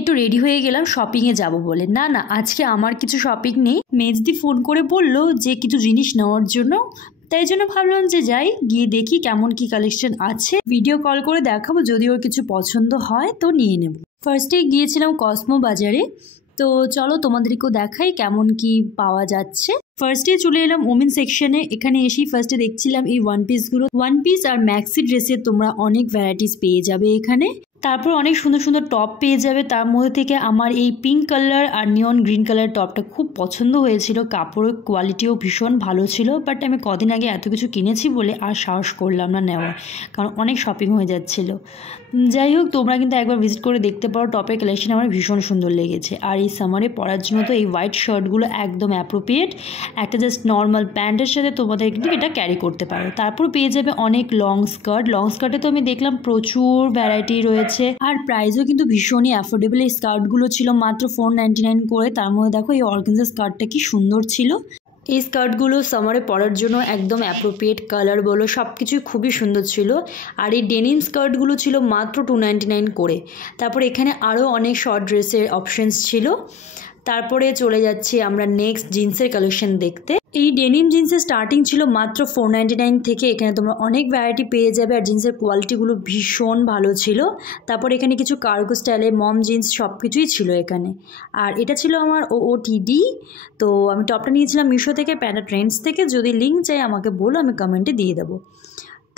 একটু রেডি হয়ে গেলাম শপিংয়ে যাব বলে। না না, আজকে আমার কিছু শপিং নেই। মেজদি ফোন করে বলল যে কিছু জিনিস নেওয়ার জন্য, তাই জন্য ভাবলাম যে যাই, গিয়ে দেখি কেমন কি কালেকশন আছে, ভিডিও কল করে দেখাবো, যদি ওর কিছু পছন্দ হয় তো নিয়ে নেব। ফার্স্টে গিয়েছিলাম কসমো বাজারে, তো চলো তোমাদেরকেও দেখাই কেমন কি পাওয়া যাচ্ছে। ফার্স্টে চলে এলাম ওমেন সেকশনে। এখানে এসেই ফার্স্টে দেখছিলাম এই ওয়ান পিস আর ম্যাক্সি ড্রেসের তোমরা অনেক ভ্যারাইটিস পেয়ে যাবে এখানে। তারপর অনেক সুন্দর সুন্দর টপ পেয়ে যাবে। তার মধ্যে থেকে আমার এই পিঙ্ক কালার আর নিয়ন গ্রিন কালার টপটা খুব পছন্দ হয়েছিল। কাপড়ের কোয়ালিটিও ভীষণ ভালো ছিল, বাট আমি কদিন আগে এত কিছু কিনেছি বলে আর সাহস করলাম না নেওয়ার, কারণ অনেক শপিং হয়ে যাচ্ছিল। যাই হোক, তোমরা কিন্তু একবার ভিজিট করে দেখতে পারো। টপের কালেকশন আমার ভীষণ সুন্দর লেগেছে। আর এই সামারে পরার জন্য তো এই হোয়াইট শার্টগুলো একদম অ্যাপ্রোপ্রিয়েট। একটা জাস্ট নর্মাল প্যান্টের সাথে তোমাদের কিন্তু এটা ক্যারি করতে পারো। তারপর পেয়ে যাবে অনেক লং স্কার্টে তো আমি দেখলাম প্রচুর ভ্যারাইটি রয়েছে, আর প্রাইসও কিন্তু ভীষণই অ্যাফোর্ডেবল। এই স্কার্টগুলো ছিল মাত্র 499 করে। তার মধ্যে দেখো এই অর্গানজা স্কার্টটা কি সুন্দর ছিল। এই স্কার্টগুলো সামারে পরার জন্য একদম অ্যাপ্রোপ্রিয়েট, কালার বলো সব কিছুই খুবই সুন্দর ছিল। আর এই ডেনিম স্কার্টগুলো ছিল মাত্র 299 করে। তারপর এখানে আরও অনেক শর্ট ড্রেসের অপশানস ছিল। তারপরে চলে যাচ্ছি আমরা নেক্সট জিন্সের কালেকশন দেখতে। এই ডেনিম জিন্সের স্টার্টিং ছিল মাত্র 499 থেকে। এখানে তোমরা অনেক ভ্যারাইটি পেয়ে যাবে, আর জিন্সের কোয়ালিটিগুলো ভীষণ ভালো ছিল। তারপর এখানে কিছু কার্গো স্টাইলে মম জিন্স সব কিছুই ছিল এখানে। আর এটা ছিল আমার OOTD। তো আমি টপটা নিয়েছিলাম মিশো থেকে, প্যান্ডা ট্রেন্ডস থেকে। যদি লিঙ্ক চাই আমাকে বলো, আমি কমেন্টে দিয়ে দেবো।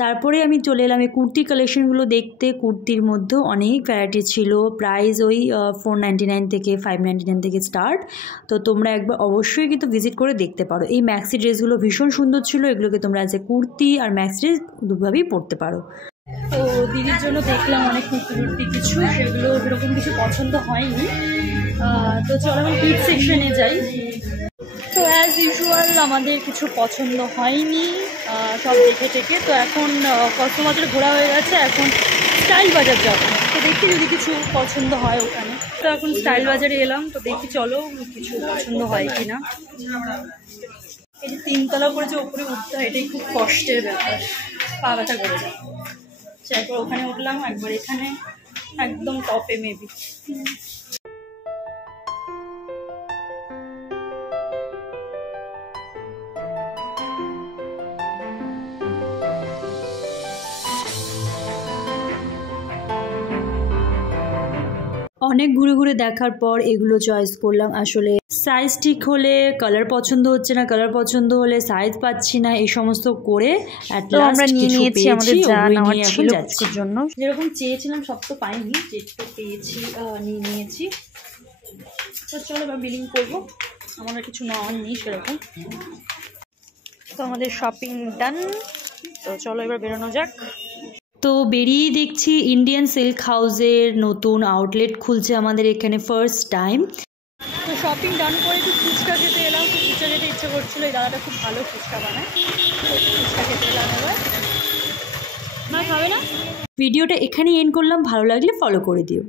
তারপরে আমি চলে এলাম এই কুর্তি কালেকশনগুলো দেখতে। কুর্তির মধ্যেও অনেক ভ্যারাইটি ছিল। প্রাইস ওই 499 থেকে 599 থেকে স্টার্ট। তো তোমরা একবার অবশ্যই কিন্তু ভিজিট করে দেখতে পারো। এই ম্যাক্সি ড্রেসগুলো ভীষণ সুন্দর ছিল। এগুলোকে তোমরা অ্যাজ এ কুর্তি আর ম্যাক্সি ড্রেস দুভাবেই পরতে পারো। তো দিদির জন্য দেখলাম অনেক কুর্তি কিছু, সেগুলো এরকম কিছু পছন্দ হয়নি। তো চলো আমি কিড সেকশনে যাই। তো অ্যাজ ইউজুয়াল আমাদের কিছু পছন্দ হয়নি, সব দেখে। তো এখন কসমো বাজারে ঘোরা হয়ে গেছে, এখন স্টাইল বাজার যাবো। তো দেখি যদি কিছু পছন্দ হয় ওখানে। তো এখন স্টাইল বাজারে এলাম, তো দেখি চলো কিছু পছন্দ হয় কি না। এই যে 3 তলা করে যে ওপরে উঠতে হয়, এটাই খুব কষ্টের ব্যাপার, পা ব্যথা করে যায়। একবার ওখানে উঠলাম, একবার এখানে, একদম টপে মেবি। অনেক ঘুরে দেখার পর এগুলো চয়েস করলাম। আসলে সাইজ ঠিক হলে কালার পছন্দ হচ্ছে না, কালার পছন্দ হলে সাইজ পাচ্ছি না, এই সমস্ত করে আমরা নিয়ে নিয়েছি আমাদের যা নেওয়ার ছিল আজকের জন্য। যেরকম চেয়েছিলাম সব তো পাইনি, যেটুকু পেয়েছি নিয়ে নিয়েছি। তো চলো এবার বিলিং করবো, আমাদের কিছু নেওয়ার নেই সেরকম। তো আমাদের শপিং ডান। তো চলো এবার বেরোনো যাক। তো বেরিয়েই দেখছি ইন্ডিয়ান সিল্ক হাউসের নতুন আউটলেট খুলছে আমাদের এখানে ফার্স্ট টাইম। তো শপিং ডান করে একটু ফুচকা খেতে এলাম। তো ফুচকা খেতে ইচ্ছে করছিলো, এই দাদাটা খুব ভালো ফুচকা বানায়। ফুচকা খেতে এলাম এবার। না খাবে না? ভিডিওটা এখানেই এন্ড করলাম, ভালো লাগলে ফলো করে দিও।